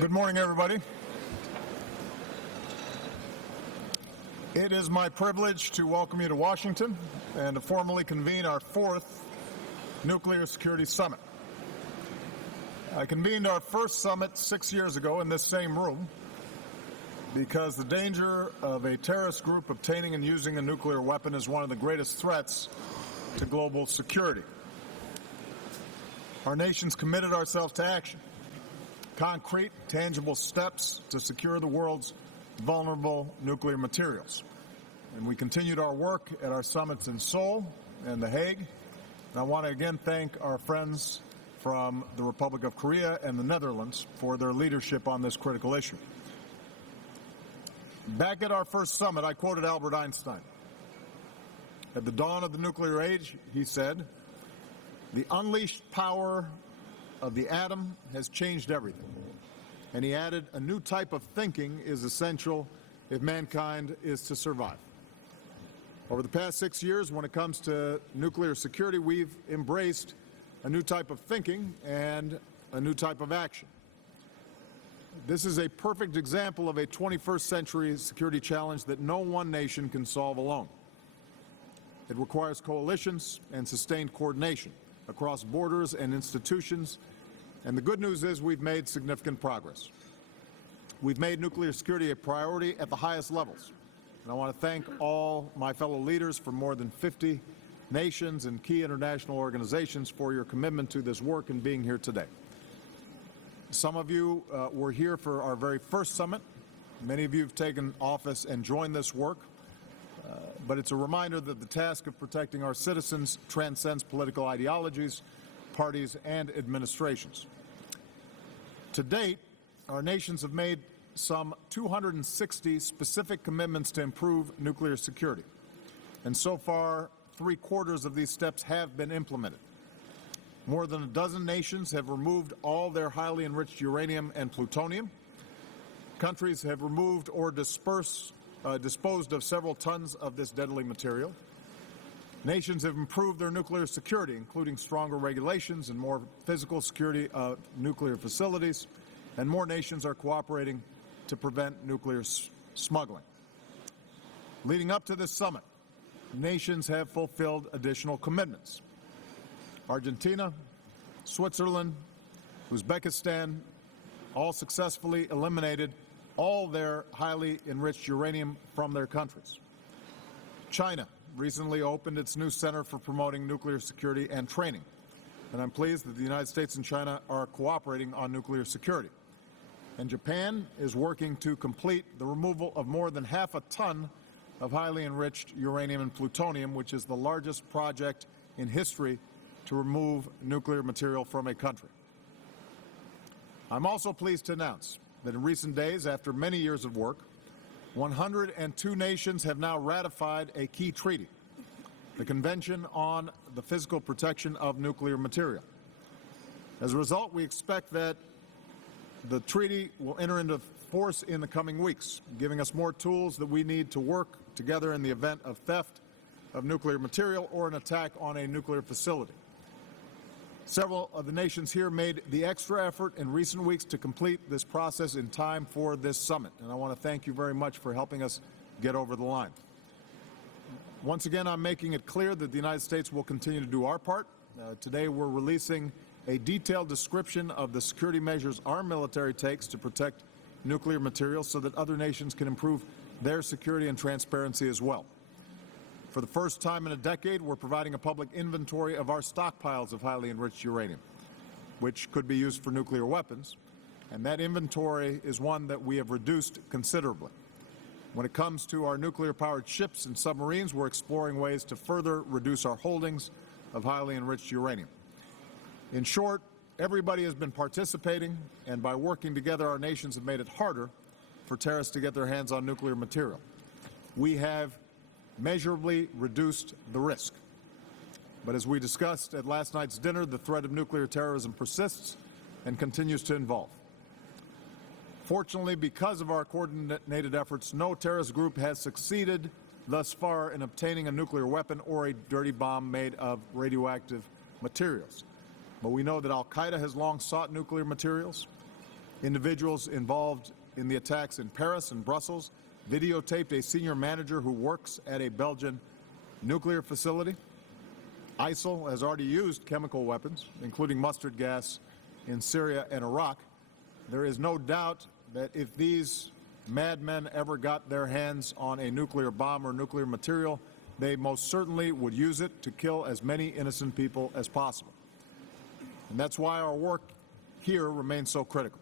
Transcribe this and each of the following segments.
Good morning, everybody. It is my privilege to welcome you to Washington and to formally convene our fourth Nuclear Security Summit. I convened our first summit 6 years ago in this same room because the danger of a terrorist group obtaining and using a nuclear weapon is one of the greatest threats to global security. Our nation's committed ourselves to action, concrete, tangible steps to secure the world's vulnerable nuclear materials. And we continued our work at our summits in Seoul and The Hague. And I want to again thank our friends from the Republic of Korea and the Netherlands for their leadership on this critical issue. Back at our first summit, I quoted Albert Einstein. At the dawn of the nuclear age, he said, "The unleashed power of the atom has changed everything." And he added, "A new type of thinking is essential if mankind is to survive." Over the past 6 years, when it comes to nuclear security, we've embraced a new type of thinking and a new type of action. This is a perfect example of a 21st century security challenge that no one nation can solve alone. It requires coalitions and sustained coordination across borders and institutions, and the good news is we've made significant progress. We've made nuclear security a priority at the highest levels, and I want to thank all my fellow leaders from more than 50 nations and key international organizations for your commitment to this work and being here today. Some of you were here for our very first summit. Many of you have taken office and joined this work. But it's a reminder that the task of protecting our citizens transcends political ideologies, parties, and administrations. To date, our nations have made some 260 specific commitments to improve nuclear security. And so far, 3/4 of these steps have been implemented. More than a dozen nations have removed all their highly enriched uranium and plutonium. Countries have removed or disposed of several tons of this deadly material. Nations have improved their nuclear security, including stronger regulations and more physical security of nuclear facilities, and more nations are cooperating to prevent nuclear smuggling. Leading up to this summit, nations have fulfilled additional commitments. Argentina, Switzerland, Uzbekistan all successfully eliminated all their highly enriched uranium from their countries. China recently opened its new Center for Promoting Nuclear Security and Training, and I'm pleased that the United States and China are cooperating on nuclear security. And Japan is working to complete the removal of more than half a ton of highly enriched uranium and plutonium, which is the largest project in history to remove nuclear material from a country. I'm also pleased to announce that in recent days, after many years of work, 102 nations have now ratified a key treaty, the Convention on the Physical Protection of Nuclear Material. As a result, we expect that the treaty will enter into force in the coming weeks, giving us more tools that we need to work together in the event of theft of nuclear material or an attack on a nuclear facility. Several of the nations here made the extra effort in recent weeks to complete this process in time for this summit, and I want to thank you very much for helping us get over the line. Once again, I'm making it clear that the United States will continue to do our part. Today we're releasing a detailed description of the security measures our military takes to protect nuclear materials so that other nations can improve their security and transparency as well. For the first time in a decade, we're providing a public inventory of our stockpiles of highly enriched uranium, which could be used for nuclear weapons, and that inventory is one that we have reduced considerably. When it comes to our nuclear-powered ships and submarines, we're exploring ways to further reduce our holdings of highly enriched uranium. In short, everybody has been participating, and by working together, our nations have made it harder for terrorists to get their hands on nuclear material. We have measurably reduced the risk. But as we discussed at last night's dinner, the threat of nuclear terrorism persists and continues to evolve. Fortunately, because of our coordinated efforts, no terrorist group has succeeded thus far in obtaining a nuclear weapon or a dirty bomb made of radioactive materials. But we know that al-Qaeda has long sought nuclear materials, Individuals involved in the attacks in Paris and Brussels videotaped a senior manager who works at a Belgian nuclear facility. ISIL has already used chemical weapons, including mustard gas, in Syria and Iraq. There is no doubt that if these madmen ever got their hands on a nuclear bomb or nuclear material, they most certainly would use it to kill as many innocent people as possible. And that's why our work here remains so critical.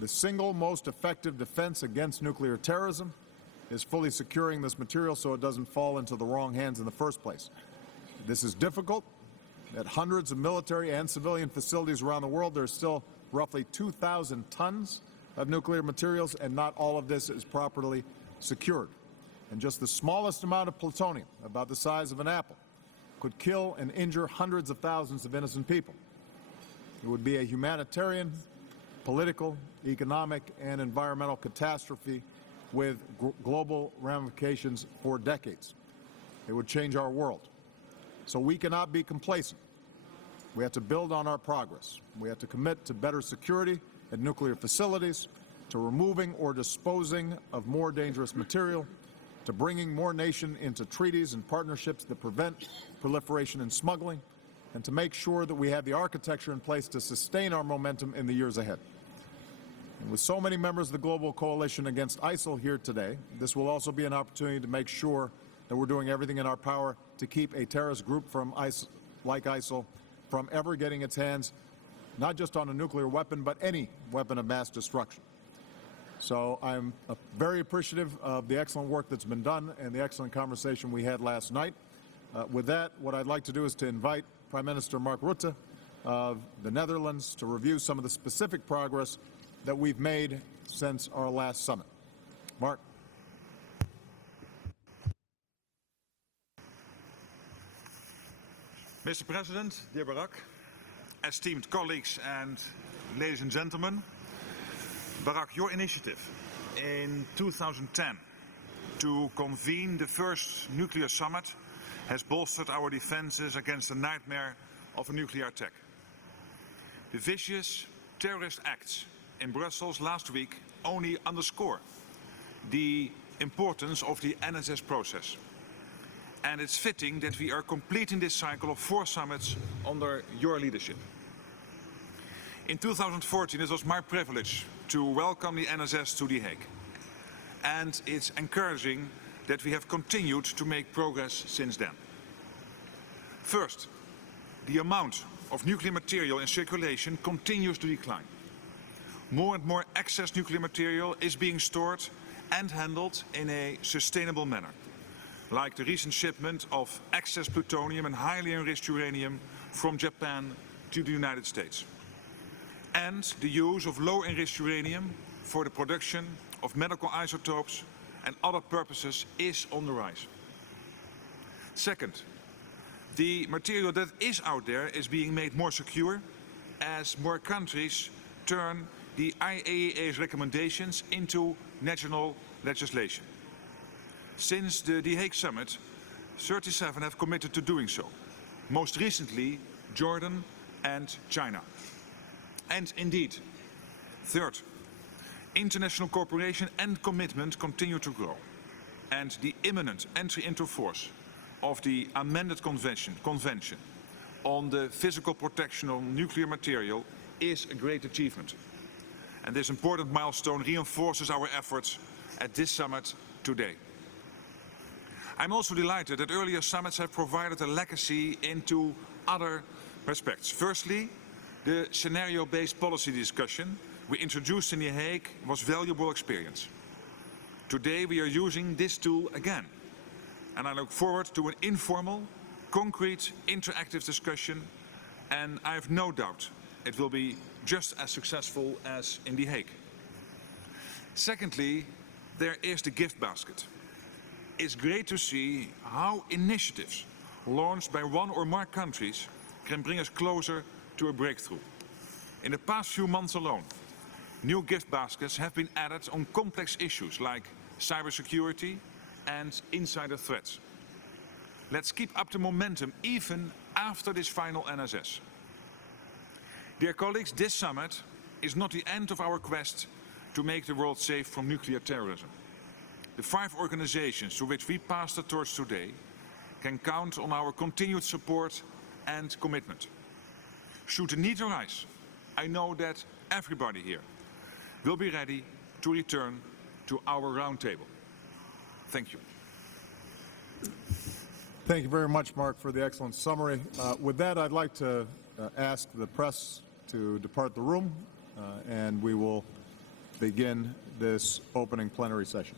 The single most effective defense against nuclear terrorism is fully securing this material so it doesn't fall into the wrong hands in the first place. This is difficult. At hundreds of military and civilian facilities around the world, there's still roughly 2,000 tons of nuclear materials, and not all of this is properly secured. And just the smallest amount of plutonium, about the size of an apple, could kill and injure hundreds of thousands of innocent people. It would be a humanitarian, political, economic, and environmental catastrophe with global ramifications for decades. It would change our world. So we cannot be complacent. We have to build on our progress. We have to commit to better security at nuclear facilities, to removing or disposing of more dangerous material, to bringing more nations into treaties and partnerships that prevent proliferation and smuggling, and to make sure that we have the architecture in place to sustain our momentum in the years ahead. And with so many members of the global coalition against ISIL here today, this will also be an opportunity to make sure that we're doing everything in our power to keep a terrorist group like ISIL from ever getting its hands not just on a nuclear weapon, but any weapon of mass destruction. So I'm very appreciative of the excellent work that's been done and the excellent conversation we had last night. With that, what I'd like to do is to invite Prime Minister Mark Rutte of the Netherlands to review some of the specific progress that we've made since our last summit. Mark. Mr. President, dear Barak, esteemed colleagues and ladies and gentlemen, Barak, your initiative in 2010 to convene the first nuclear summit has bolstered our defenses against the nightmare of a nuclear attack. The vicious terrorist acts in Brussels last week only underscore the importance of the NSS process. And it's fitting that we are completing this cycle of 4 summits under your leadership. In 2014, it was my privilege to welcome the NSS to The Hague. And it's encouraging that we have continued to make progress since then. First, the amount of nuclear material in circulation continues to decline. More and more excess nuclear material is being stored and handled in a sustainable manner, like the recent shipment of excess plutonium and highly enriched uranium from Japan to the United States. And the use of low-enriched uranium for the production of medical isotopes and other purposes is on the rise. Second, the material that is out there is being made more secure as more countries turn the IAEA's recommendations into national legislation. Since the The Hague Summit, 37 have committed to doing so. Most recently, Jordan and China. And indeed, third, international cooperation and commitment continue to grow. And the imminent entry into force of the amended convention on the physical protection of nuclear material is a great achievement. And this important milestone reinforces our efforts at this summit today. I'm also delighted that earlier summits have provided a legacy into other respects. Firstly, the scenario-based policy discussion we introduced in The Hague was valuable experience. Today we are using this tool again, and I look forward to an informal, concrete, interactive discussion, and I have no doubt it will be just as successful as in The Hague. Secondly, there is the gift basket. It's great to see how initiatives launched by one or more countries can bring us closer to a breakthrough. In the past few months alone, new gift baskets have been added on complex issues like cybersecurity and insider threats. Let's keep up the momentum even after this final NSS. Dear colleagues, this summit is not the end of our quest to make the world safe from nuclear terrorism. The 5 organizations to which we pass the torch today can count on our continued support and commitment. Should the need arise, I know that everybody here will be ready to return to our roundtable. Thank you. Thank you very much, Mark, for the excellent summary. With that, I'd like to ask the press to depart the room, and we will begin this opening plenary session.